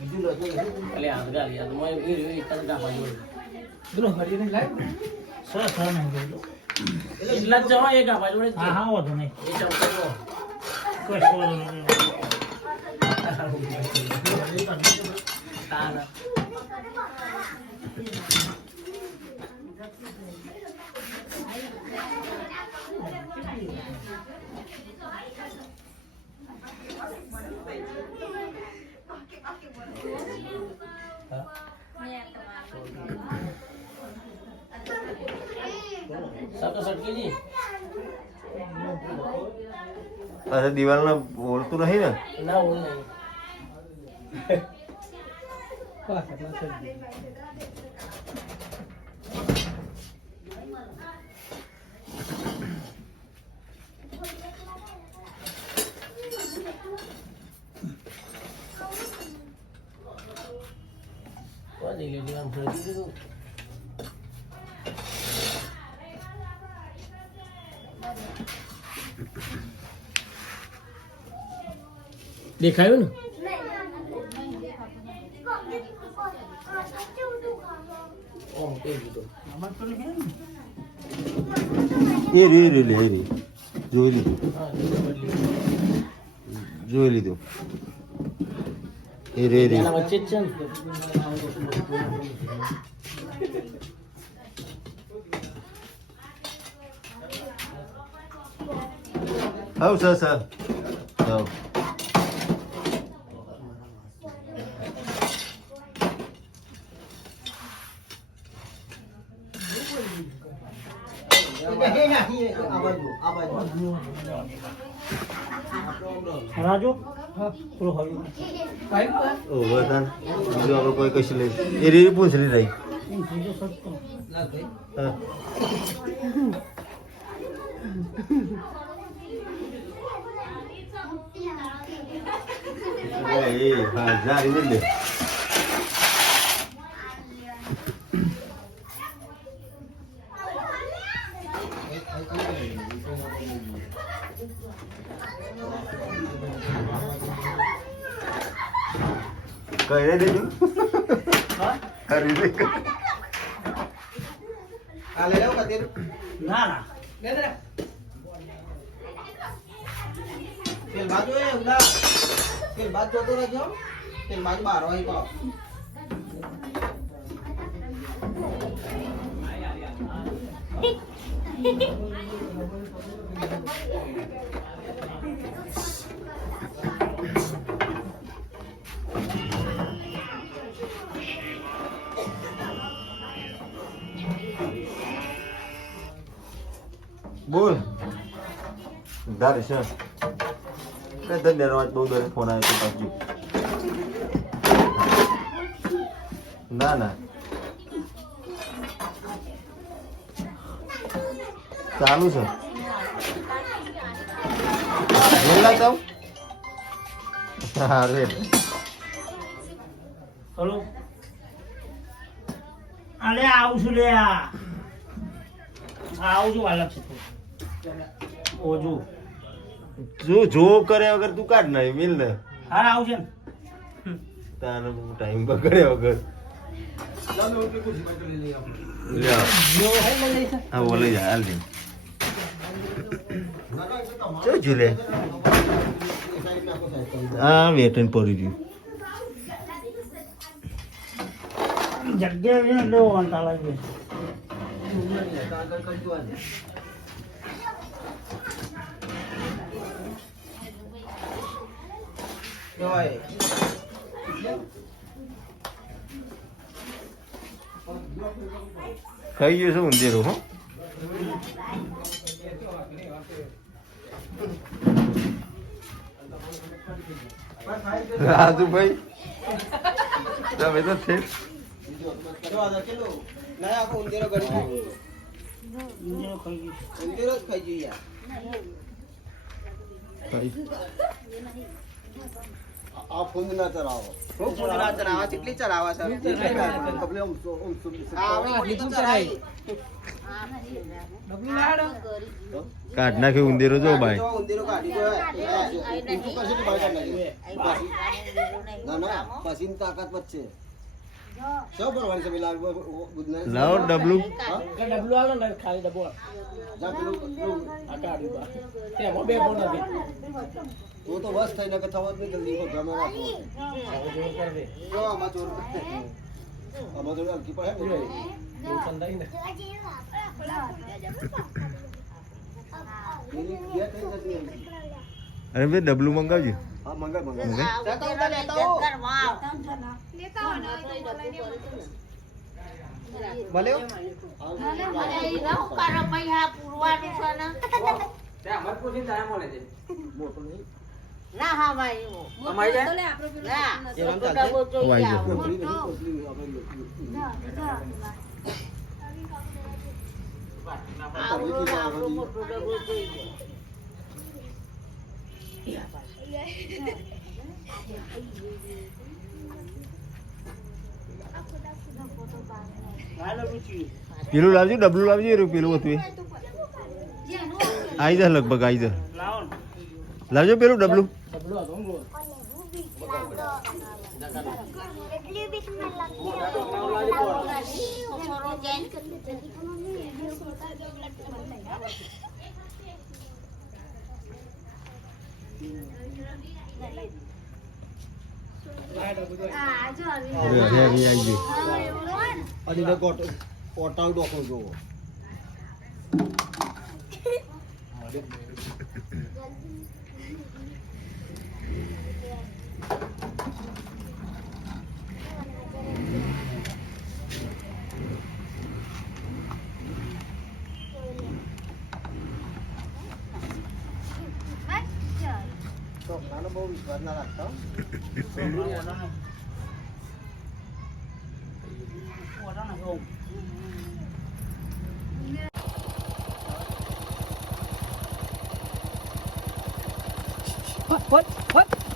એટલે હાથ ગાલી આ તો મોય વીર વીર તને કાપા જોડે સરસ સરસ નહીં જોઈ લો. એટલા જ જવા એ કાપા જોડે જ હા હા વાંધો નહીં એ કોઈ નહીં. સબ દિવાલ અરે ઓળતું નહીં ને? ના ઓળ નહીં. દેખાયું ને? એ રે રે લે રે. જોઈ લીધું. જોઈ લીધું. એ રે રે. વચ્ચે જ છે ને હવ સર સર હવ રાજુ પેલું હળવું. ઓ વતન બીજું આપણે કોઈ કશું લઈ એ રે પૂંછડી રહી એમ બીજું સસ્તું. હા. એ હા જારી ને લે કઈ રે દેજો કરી દે ના ના પેલ બાજુ એ ઉડા પેલ બાજુ જતો રહેજો પેલ બાજુ બહાર હોય તો બોલ ધારે છે તને રોજ બહુ દર ફોન આવ્યો પાછું ના ના. ચાલુ છે. બોલા તો હા હલો. અરે આવું છું, લે, આ. આવું છું અલગ છે. ઓજુ. જો જો કરે વગર તું કાઢ નહીં મિલ ને. હા આવશે ને તારો ટાઈમ બગડે વગર. હે બોલે જા હાલ દે. હા વેટન પડી ગયું. જગ્યા લેવો કેવાય ખાઈ ગયું છે ઊંધેરું હો રાજુભાઈ તમે તો છે. ખાઈ આ ફૂંદ ચરાવો કેટલી સર તો કાઢ નાખ્યો ઉંદીરો જો ભાઈ. ઉંદીરો કાઢી દો પસીની તાકાત વચ્ચે. સૌ ભરવાની છે પેલા લાવો ડબલું કે ડબલું આવે ને ખાલી આ કાઢ્યું બા ફોન હતી તો તો વસ થઈને કે થવા નહીં જલ્દી હો ગમે રાખો જો આમાં ચોર આમાં તો. ને બે એમ. અરે ડબલું મંગાવજો હા મંગાય મંગાય. ભલે હો. મોટો નહીં. વાઈ પેલું લાવજો, ડબલું લાવજો એ પેલું હતું એ. આઈ જા લગભગ, આઈ જા. લાવજો પેલું ડબલું ડબલું. Rửa thêm đi anh gì Anh đi nó gọt Gọt tao đọc rồi Thank you. બહુ વિશ્વાસ ના રાખતા હો. ઓઢાને જોઉં. ફટ ફટ ફટ